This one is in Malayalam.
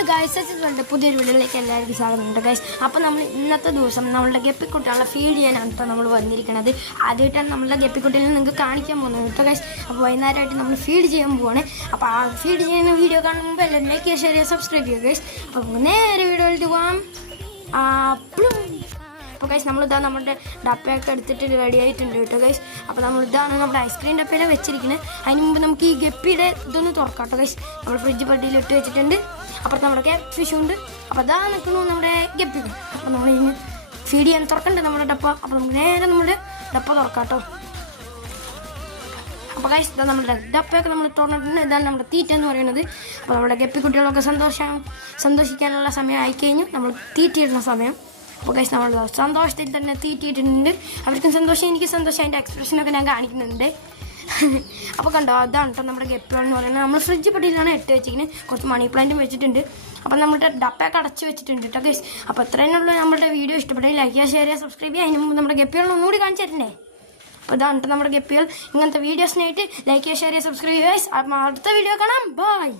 ഹലോ ഗൈസ്, സച്ചിൻ്റെ പുതിയൊരു വീഡിയോയിലേക്ക് എല്ലാവർക്കും സ്വാഗതമുണ്ട് ഗൈസ്. അപ്പോൾ നമ്മൾ ഇന്നത്തെ ദിവസം നമ്മളുടെ ഗപ്പിക്കുട്ടികളെ ഫീഡ് ചെയ്യാനാണ് ഇപ്പോൾ നമ്മൾ വന്നിരിക്കുന്നത്. ആദ്യമായിട്ടാണ് നമ്മളുടെ ഗപ്പിക്കുട്ടികളെ നിങ്ങൾക്ക് കാണിക്കാൻ പോകുന്നത് കേട്ടോ ഗൈസ്. അപ്പോൾ വൈകുന്നേരമായിട്ട് നമ്മൾ ഫീഡ് ചെയ്യാൻ പോവാണ്. അപ്പോൾ ആ ഫീഡ് ചെയ്യുന്ന വീഡിയോ കാണുമ്പോൾ എല്ലാവരും ലൈക്ക് ചെയ്യുക, ഷെയർ ചെയ്യുക, സബ്സ്ക്രൈബ് ചെയ്യുക ഗൈസ്. അപ്പോൾ നമുക്ക് നേരെ വീഡിയോയിലേക്ക് പോകാം. അപ്പോൾ ഗൈസ് നമ്മളിതാ നമ്മുടെ ഡപ്പയൊക്കെ എടുത്തിട്ട് റെഡി ആയിട്ടുണ്ട് കേട്ടോ ഗൈസ്. അപ്പോൾ നമ്മളിതാണ് നമ്മുടെ ഐസ്ക്രീം ഡപ്പയിലെ വെച്ചിരിക്കുന്നത്. അതിന് മുമ്പ് നമുക്ക് ഈ ഗപ്പിയുടെ ഇതൊന്ന് തുറക്കാം കേട്ടോ ഗൈസ്. നമ്മൾ ഫ്രിഡ്ജ് പട്ടിയിൽ ഇട്ട് വെച്ചിട്ടുണ്ട്. അപ്പുറത്ത് നമ്മുടെ ക്യാറ്റ് ഫിഷ് ഉണ്ട്. അപ്പോൾ അതാ നിൽക്കുന്നു നമ്മുടെ ഗപ്പി. അപ്പോൾ നമ്മൾ ഇനി ഫീഡ് ചെയ്യാൻ തുറക്കണ്ടേ നമ്മുടെ ഡപ്പ. അപ്പോൾ നമുക്ക് നേരെ നമ്മുടെ ഡപ്പ തുറക്കാം കേട്ടോ. അപ്പോൾ ഗൈസ് ഇതാ നമ്മുടെ ഡപ്പയൊക്കെ നമ്മൾ തുറന്നിട്ടുണ്ട്. ഇതാണ് നമ്മുടെ തീറ്റ എന്ന് പറയുന്നത്. അപ്പോൾ നമ്മുടെ ഗപ്പി കുട്ടികളൊക്കെ സന്തോഷിക്കാനുള്ള സമയം ആയിക്കഴിഞ്ഞു. നമ്മൾ തീറ്റയിടുന്ന സമയം. അപ്പോൾ ഗൈസ് നമ്മൾ സന്തോഷത്തിൽ തന്നെ തീറ്റിയിട്ടുണ്ട്. അവർക്കും സന്തോഷം, എനിക്ക് സന്തോഷം. അതിൻ്റെ എക്സ്പ്രഷനൊക്കെ ഞാൻ കാണിക്കുന്നുണ്ട്. അപ്പോൾ കണ്ടോ, അതാണ് കേട്ടോ നമ്മുടെ ഗപ്പികൾ എന്ന് പറയുന്നത്. നമ്മൾ ഫ്രിഡ്ജ് പട്ടിയിലാണ് ഇട്ട് വെച്ചിരിക്കുന്നത്. കുറച്ച് മണി പ്ലാന്റും വെച്ചിട്ടുണ്ട്. അപ്പോൾ നമ്മുടെ ഡപ്പയൊക്കെ അടച്ച് വെച്ചിട്ടുണ്ട് കേട്ടോ ഗൈസ്. അപ്പോൾ അത്രേനുള്ള നമ്മുടെ വീഡിയോ ഇഷ്ടപ്പെട്ടെങ്കിൽ ലൈക്ക് ചെയ്യുക, ഷെയർ ചെയ്യുക, സബ്സ്ക്രൈബ് ചെയ്യുക. അതിന് മുമ്പ് നമ്മുടെ ഗപ്പികൾ ഒന്നുകൂടി കാണിച്ചു തരുന്നേ. അപ്പോൾ ഇതാണ് കേട്ടോ നമ്മുടെ ഗപ്പികൾ. ഇങ്ങനത്തെ വീഡിയോസിനായിട്ട് ലൈക്ക് ചെയ്യുക, ഷെയർ ചെയ്യുക, സബ്സ്ക്രൈബ് ചെയ്യുക. അടുത്ത വീഡിയോ കാണാം. ബൈ.